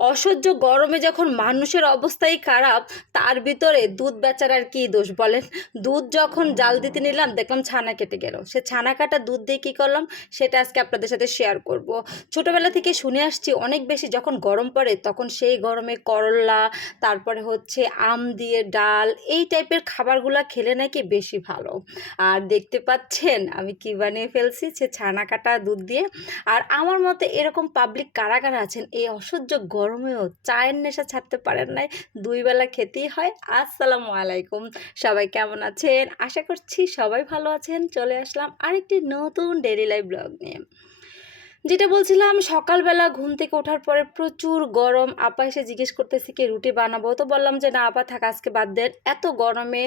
অসহ্য গরমে যখন মানুষের অবস্থাই খারাপ, তার ভিতরে দুধ বেচারার কী দোষ বলেন? দুধ যখন জাল দিতে নিলাম, দেখলাম ছানা কেটে গেল। সে ছানা কাটা দুধ দিয়ে কী করলাম, সেটা আজকে আপনাদের সাথে শেয়ার করব। ছোটোবেলা থেকে শুনে আসছি অনেক বেশি যখন গরম পড়ে তখন সেই গরমে করলা, তারপরে হচ্ছে আম দিয়ে ডাল, এই টাইপের খাবারগুলো খেলে নাকি বেশি ভালো। আর দেখতে পাচ্ছেন আমি কী বানিয়ে ফেলছি, সে ছানা কাটা দুধ দিয়ে। আর আমার মতে এরকম পাবলিক কারা কারা আছেন এই অসহ্য গরমেও চায়ের নেশা ছাড়তে পারেন নাই, দুই বেলা খেতেই হয়। আসসালামু আলাইকুম, সবাই কেমন আছেন? আশা করছি সবাই ভালো আছেন। চলে আসলাম আরেকটি নতুন ডেইলি লাইফ ব্লগ নিয়ে। যেটা বলছিলাম, সকালবেলা ঘুম থেকে ওঠার পরে প্রচুর গরম। আপা এসে জিজ্ঞেস করতেছি কি রুটি বানাবো, তো বললাম যে না আপা থাক, আজকে বাদ দেন, এত গরমে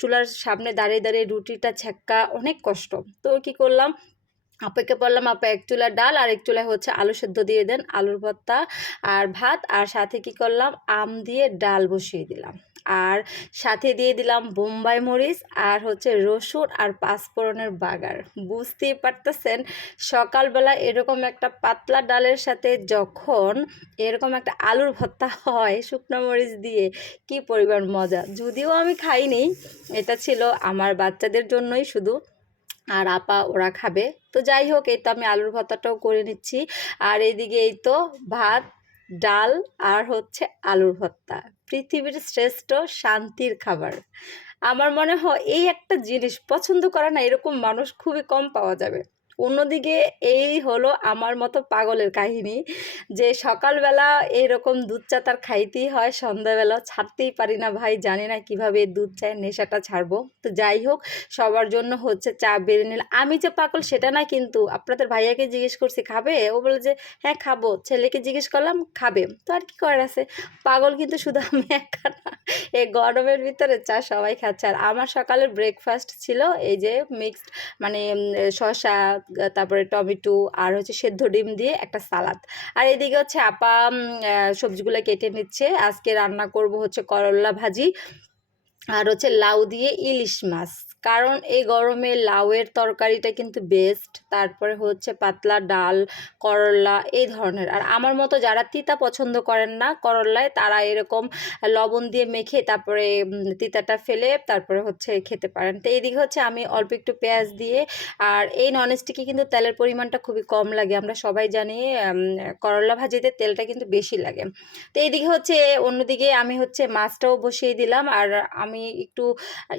চুলার সামনে দাঁড়িয়ে দাঁড়িয়ে রুটিটা ছ্যাঁকা অনেক কষ্ট। তো কি করলাম, আপাকে বললাম আপা এক চুলা ডাল আর এক চুলায় হচ্ছে আলু সেদ্ধ দিয়ে দেন, আলুর ভর্তা আর ভাত, আর সাথে কি করলাম আম দিয়ে ডাল বসিয়ে দিলাম, আর সাথে দিয়ে দিলাম বোম্বাই মরিচ আর হচ্ছে রসুন আর পাঁচফোড়নের বাগার। বুঝতেই পারতেছেন সকালবেলা এরকম একটা পাতলা ডালের সাথে যখন এরকম একটা আলুর ভর্তা হয় শুকনো মরিচ দিয়ে, কি পরিমাণ মজা। যদিও আমি খাইনি, এটা ছিল আমার বাচ্চাদের জন্যই শুধু, আর আপা ওরা খাবে। তো যাই হোক, এই তো আমি আলুর ভর্তাটাও করে নিচ্ছি, আর এইদিকে এই তো ভাত, ডাল আর হচ্ছে আলুর ভর্তা, পৃথিবীর শ্রেষ্ঠ শান্তির খাবার। আমার মনে হয় এই একটা জিনিস পছন্দ করে না এরকম মানুষ খুবই কম পাওয়া যাবে। অন্যদিকে এই হলো আমার মতো পাগলের কাহিনী, যে সকালবেলা এরকম দুধ চা তার খাইতেই হয়, সন্ধ্যাবেলা ছাড়তেই পারি না ভাই, জানি না কিভাবে দুধ চায়ের নেশাটা ছাড়বো। তো যাই হোক, সবার জন্য হচ্ছে চা বেড়ে নিলাম। আমি যে পাগল সেটা না, কিন্তু আপনাদের ভাইয়াকে জিজ্ঞেস করছি খাবে, ও বলে যে হ্যাঁ খাবো। ছেলেকে জিজ্ঞেস করলাম খাবে, তো আর কি করার আছে, পাগল কিন্তু শুধু আমি একা না, এই গরমের ভিতরে চা সবাই খাচ্ছে। আর আমার সকালের ব্রেকফাস্ট ছিল এই যে মিক্সড, মানে শসা, তারপরে টমেটো আর হচ্ছে সেদ্ধ ডিম দিয়ে একটা সালাদ। আর এদিকে হচ্ছে আপা সবজিগুলো কেটে নিচ্ছে। আজকে রান্না করব হচ্ছে করলা ভাজি আর হচ্ছে লাউ দিয়ে ইলিশ মাছ, কারণ এই গরমে লাউয়ের তরকারিটা কিন্তু বেস্ট। তারপরে হচ্ছে পাতলা ডাল, করলা, এই ধরনের। আর আমার মতো যারা তিতা পছন্দ করেন না করলায়, তারা এরকম লবণ দিয়ে মেখে তারপরে তিতাটা ফেলে তারপরে হচ্ছে খেতে পারেন। তো এইদিকে হচ্ছে আমি অল্প একটু পেঁয়াজ দিয়ে, আর এই ননস্টিকে কিন্তু তেলের পরিমাণটা খুবই কম লাগে, আমরা সবাই জানি করলা ভাজিতে তেলটা কিন্তু বেশি লাগে। তো এইদিকে হচ্ছে অন্যদিকে আমি হচ্ছে মাছটাও বসিয়ে দিলাম। আর আমি একটু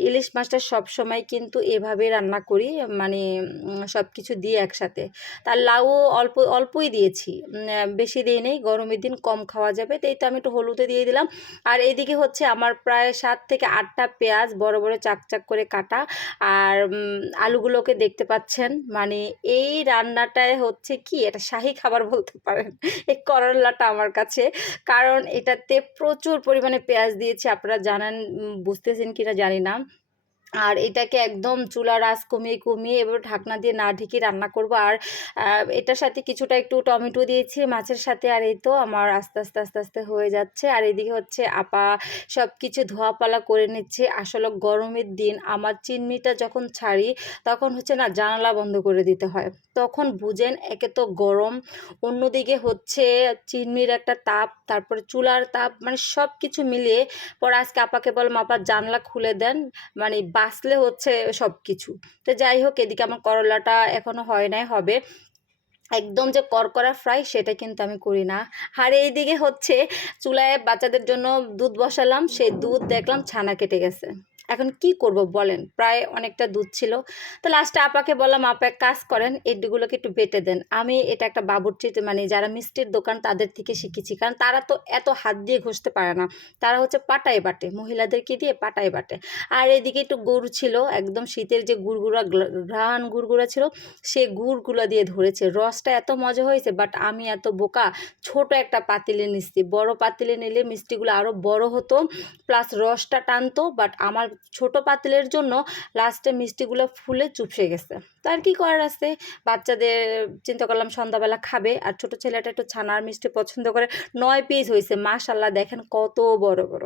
ইলিশ মাছটা সব সময় কিন্তু এভাবে রান্না করি, মানে সব কিছু দিয়ে একসাথে। তার লাউ অল্প অল্পই দিয়েছি, বেশি দিই নেই, গরমের দিন কম খাওয়া যাবে, তো এই তো আমি একটু হলুদে দিয়ে দিলাম। আর এইদিকে হচ্ছে আমার প্রায় 7 থেকে 8টা পেঁয়াজ বড় বড় চাক চাক করে কাটা, আর আলুগুলোকে দেখতে পাচ্ছেন, মানে এই রান্নাটায় হচ্ছে কি এটা শাহী খাবার বলতে পারেন এই করলাটা আমার কাছে, কারণ এটাতে প্রচুর পরিমাণে পেঁয়াজ দিয়েছি, আপনারা জানেন, বুঝতেছেন কিনা জানি না। আর এটাকে একদম চুলার আঁচ কমিয়ে কমিয়ে এবার ঢাকনা দিয়ে না ঢেকে রান্না করব। আর এটার সাথে কিছুটা একটু টমেটো দিয়েছি মাছের সাথে, আর এই তো আমার আস্তে আস্তে আস্তে আস্তে হয়ে যাচ্ছে। আর এদিকে হচ্ছে আপা সব কিছু ধোয়াপালা করে নিচ্ছে। আসলে গরমের দিন আমার চিমনিটা যখন ছাড়ি তখন হচ্ছে না জানালা বন্ধ করে দিতে হয়, তখন বুঝেন একে তো গরম, অন্যদিকে হচ্ছে চিমনির একটা তাপ, তারপরে চুলার তাপ, মানে সব কিছু মিলিয়ে পরে আজকে আপাকে বললাম আপা জানলা খুলে দেন, মানে বাঁচলে হচ্ছে সব কিছু। তো যাই হোক, এদিকে আমার করলাটা এখনও হয় নাই, হবে। একদম যে করকরা ফ্রাই সেটা কিন্তু আমি করি না। আর এইদিকে হচ্ছে চুলায় বাচ্চাদের জন্য দুধ বসালাম, সেই দুধ দেখলাম ছানা কেটে গেছে। এখন কি করব বলেন, প্রায় অনেকটা দুধ ছিল। তো লাস্টে আপাকে বললাম আপা এক কাজ করেন, এগুলোকে একটু বেটে দেন। আমি এটা একটা বাবুর্চিতে, মানে যারা মিষ্টির দোকান তাদের থেকে শিখেছি, কারণ তারা তো এত হাত দিয়ে ঘষতে পারে না, তারা হচ্ছে পাটায় বাটে, মহিলাদেরকে দিয়ে পাটায় বাটে। আর এদিকে একটু গুড় ছিল, একদম শীতের যে গুড়গুড়া ঘ্রাণ গুড়গুড়া ছিল, সে গুড়গুলো দিয়ে ধরেছে, রসটা এত মজা হয়েছে। বাট আমি এত বোকা, ছোট একটা পাতিলে নিচ্ছি, বড় পাতিলে নিলে মিষ্টিগুলো আরও বড় হতো, প্লাস রসটা টানতো, বাট আমার ছোট পাতিলের জন্য লাস্টে মিষ্টিগুলো ফুলে চুপসে গেছে। তো আর কি করার আছে, বাচ্চাদের চিন্তা করলাম সন্ধ্যাবেলা খাবে, আর ছোট ছেলেটা একটু ছানার মিষ্টি পছন্দ করে। 9 পিস হয়েছে, মাশাল্লাহ দেখেন কত বড় বড়।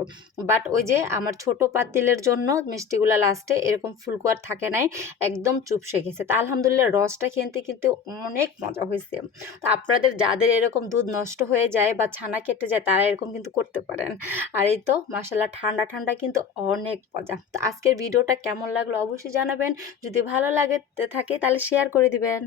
বাট ওই যে আমার ছোট পাতিলের জন্য মিষ্টিগুলো লাস্টে এরকম ফুলকো আর থাকে নাই, একদম চুপসে গেছে। তা আলহামদুলিল্লাহ রসটা খেতে কিন্তু অনেক মজা হয়েছে। তো আপনাদের যাদের এরকম দুধ নষ্ট হয়ে যায় বা ছানা কেটে যায় তারা এরকম কিন্তু করতে পারেন। আর এই তো মাশাল্লাহ ঠান্ডা ঠান্ডা কিন্তু অনেক মজা। তো আজকের ভিডিওটা কেমন লাগলো অবশ্যই জানাবেন। যদি ভালো লাগে থাকে তাহলে শেয়ার করে দিবেন।